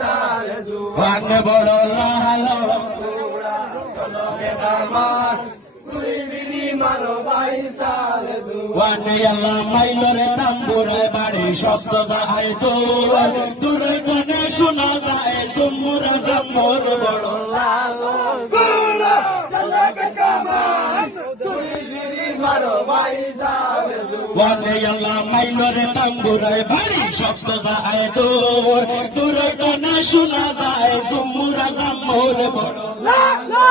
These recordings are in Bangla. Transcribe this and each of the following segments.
ওয়ান বড় লাহালো ওয়ানে আল্লাহ মাইলরে তাম্বুরে বাড়ি শব্দ যায় দূর দূরে কানে শোনা যায় জম্মুরা জম্মুর বড় লালো ওয়ানে আল্লাহ মাইলরে তাম্বুরে বাড়ি শব্দ যায় দূর দূরে কানে শোনা যায় জম্মুরা জম্মুর বড় লালো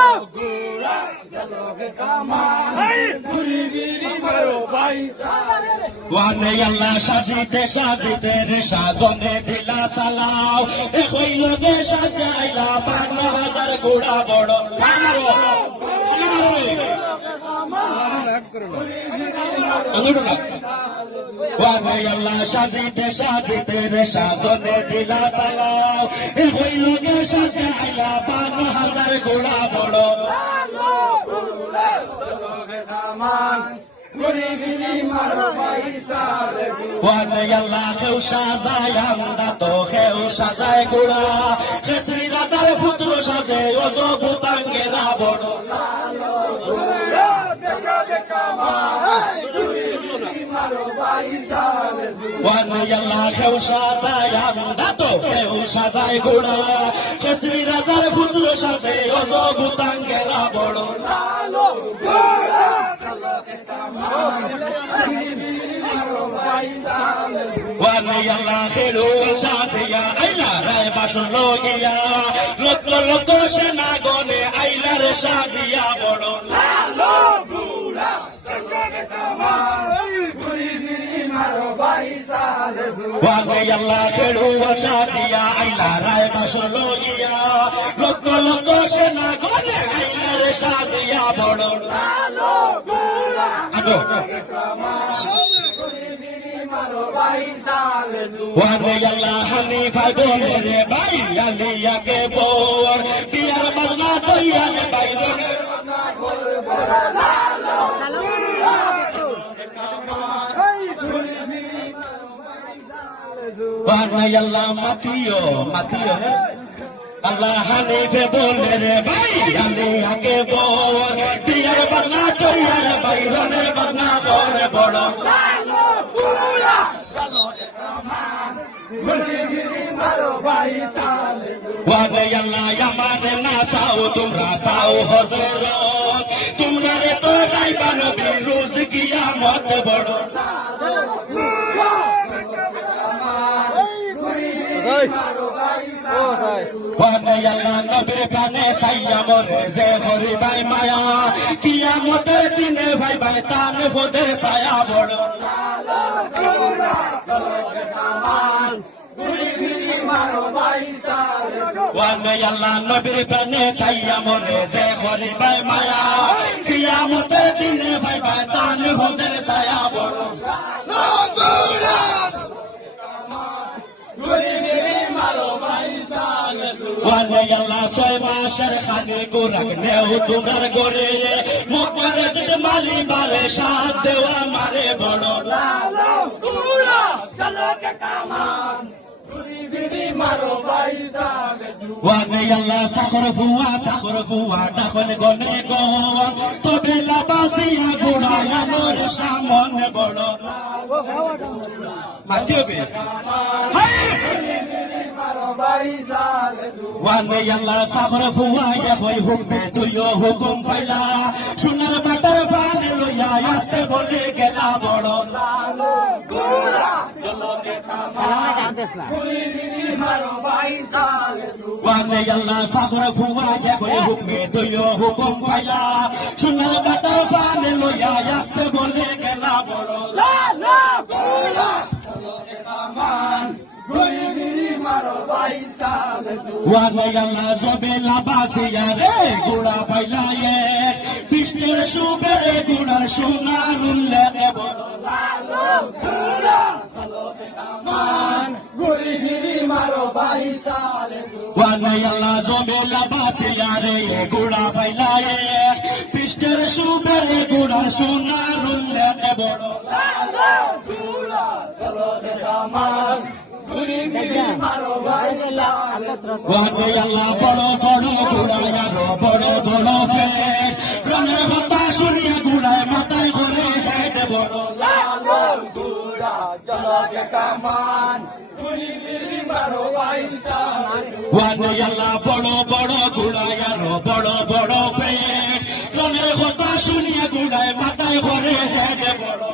ওয়ানে আল্লাহ সাজিতে সাজিতে রে সাজনে দিলা সালাও এ হইল যে সাজাইলা ৫০০০ গোড়া বড় ওয়ানে আল্লাহ সাজিতে সাজিতে রে সাজনে দিলা সালাও এ হইল যে সাজাইলা ৫০০০ গোড়া বড় ওয়ানে আল্লাহ কেউ সাজায় আমদা তো কেউ সাজায় গোড়া খেসরি রাতার পুত্র সাজে ওজো ভূতাঙ্গেরা বড় ওয়ানে আল্লাহ কেউ সাজায় আমদা তো কেউ সাজায় গোড়া খেসরি রাতার পুত্র সাজে ওজো ভূতাঙ্গেরা বড় ওয়ানে আল্লাহ খেলো সাজিয়া আইলা রায় বাসন লগিয়া লক্ষ লক্ষ সেনা গনে আইলার সাজিয়া বড় লালো গুলা ওয়ানে আল্লাহ খেলো সাজিয়া আইলা রায় বাসন লগিয়া লক্ষ লক্ষ সেনা গনে আইলার সাজিয়া বড় লালো গুলা ওয়ানে আল্লাহ হানিফায় বলে রে ভাই আলিয়াকে বোর বিয়ার বাজনা তৈয়া রে ভাই ওয়ানে আল্লাহ মাতিও মাতিও আল্লাহ হানিফে বলে রে ভাই আলিয়াকে বোর বিয়ার বাজনা তৈয়া রে ভাই রনের বাজনা করে বড় ওয়ানে আল্লাহ আমাদের না চাও তোমরা চাও হজরত তোমরা রে তো গাইবা নবী রোজ কিয়ামত বড় ওয়ানে আল্লাহ নবীর কানে সাইয়া মরে যে হরি ভাই মায়া কিয়ামতের দিনে ভাই ভাই তান ফোদে ছায়া বড় ওয়ানে আল্লাহ নবীর কানে সাইয়া মরে যে হরি ভাই মায়া কিয়ামতের দিনে ভাই ভাই তান ফোদে ছায়া বড় ওয়ানে আল্লাহ ৬ মাসের খালি গোরাক নেও তোমার গড়ে মকরে যদি মালি বারে সাথ দেওয়া মারে বড় লালো গুলা চলকে কামান ওয়ানে আল্লাহ সাখর ফুয়া ডাকলে গনে গন তবে লাবাসিয়া গোড়া আমার সামনে বড় মাটি হবে ওয়ানে আল্লাহ সাখর ফুয়া হই হুকমে তুইও হুকুম পাইলা সোনার বাটার পানে লইয়া আসতে বলে গেলা বড় লালো গোড়া চলকে কামান ওয়ানে আল্লাহ সাখর ফুয়া হই হুকমে তুইও হুকুম পাইলা সোনার বাটার পানে লইয়া আসতে বলে গেলা বড় লালো গোড়া চলকে কামান ওয়ানে আল্লাহ জবে লাবাসিয়া রে গোড়া পাইলা পৃষ্ঠের সুবেরে গোড়ার সোনার উল্লেখ বড় লালো গোড়া চলকে কামান ওয়ানে আল্লাহ জবে লাবাসিয়া রে গোড়া পাইলা পৃষ্ঠের সুবেরে গোড়ার সোনার উল্লেখ বড় লালো গোড়া চলকে কামান ওয়ানে আল্লাহ বড় বড় গুড়ায় আরো বড় বড় ফেট রঙের কথা শুনিয়া গুড়ায় মাথায় করে হেড বড় ওয়ানে আল্লাহ বড় বড় গুড়ায় আরো বড় বড় ফেট রঙের কথা শুনিয়া গুড়ায় মাথায় করে হেড বড়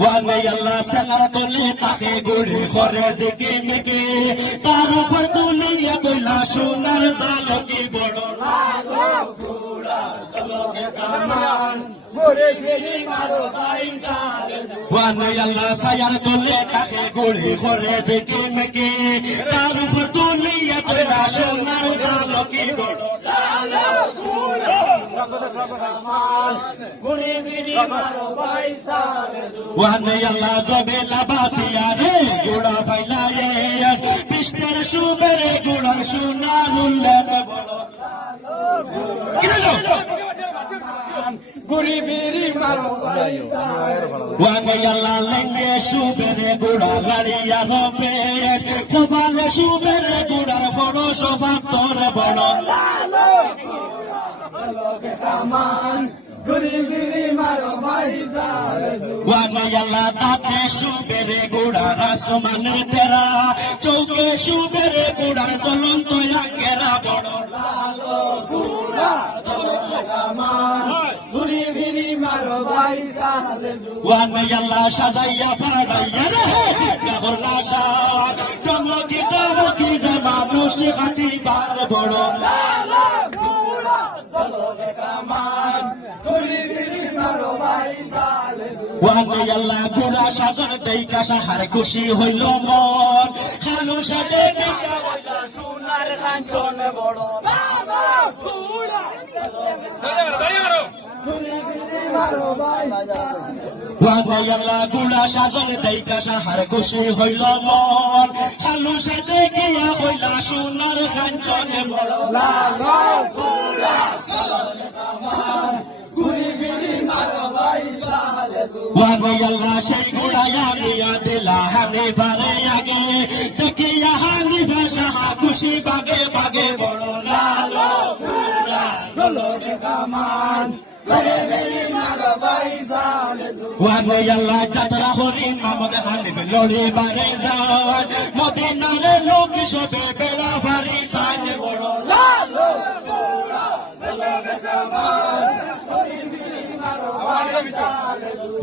ওয়ানে আল্লাহ সালার তোলে তাকে গুড়ি করে জিকে মিকে তার উপর তুলিয়া কইলা সোনার জাল কি বড় ওয়ানে আল্লাহ সায়ার তোলে তাকে গুড়ি করে জিকে মিকে তার উপর তুলিয়া কইলা সোনার জাল কি বড় ওয়ানে আল্লাহ জবে লাবাসিয়া রে গুড়া ফাইলায়ে কৃষ্ণের সুবেরে গুড়ার সোনার উল্লেখ বড় ওয়ানে আল্লাহ লেঙ্গে সুবেরে গুড়া গাড়িয়া নফের কপালে সুবেরে গুড়ার বড় স্বভাব তোর বড় ওয়ানে আল্লাহ তাতে সুবেরে গুড়ার আসমানের তেরা চৌকে সুবেরে গুড়ার জ্বলন্ত আঙ্গেরা বড় ওয়ানে আল্লাহ সাজাইয়া পাড়াইয়া রে গাবর নাশা টমকি যে মানুষ হাতি বার বড় ওয়ানে আল্লাহ গুড়া সাজন দেইকা সাহার খুশি হইল মন খালু সাথে সোনার কাঞ্চন বড় ওয়ানে আল্লাহ গুড়া সাজন দেইকা সাহার খুশি হইল মন খালু সাথে গিয়া হইলা সোনার কাঞ্চন বড় ওয়ানে আল্লাহ সেই গুড়াইয়া নিয়া দিলা হানি বারে আগে দেখিয়া হানি ভাষা খুশি বাগে বাগে বড় ওয়ানে আল্লাহ যাত্রা হরি মামদ হানিফ লড়ি বারে যাওয়ার মদিনারে লোক সবে বেড়া ভারি সাজে বড়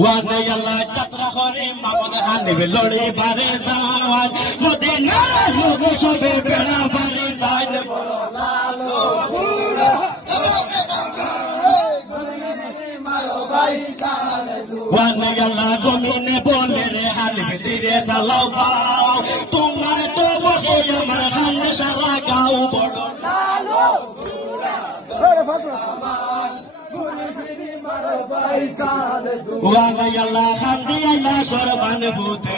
ওয়ানে আল্লাহ যাত্রা হরি মামদ হানিফ লড়ি বারে যাওয়ার মদিনারে লোক সবে বেড়া ভারি সাজে বড় ওয়ানে আল্লাহ জমিনে বলে রে হালিফ দিরে সালাও পাও তোমার তো বহে আমার খান্দে সারা গাও বড় ওয়ানে আল্লাহ খান্দি আল্লাহ সরবান ভূতে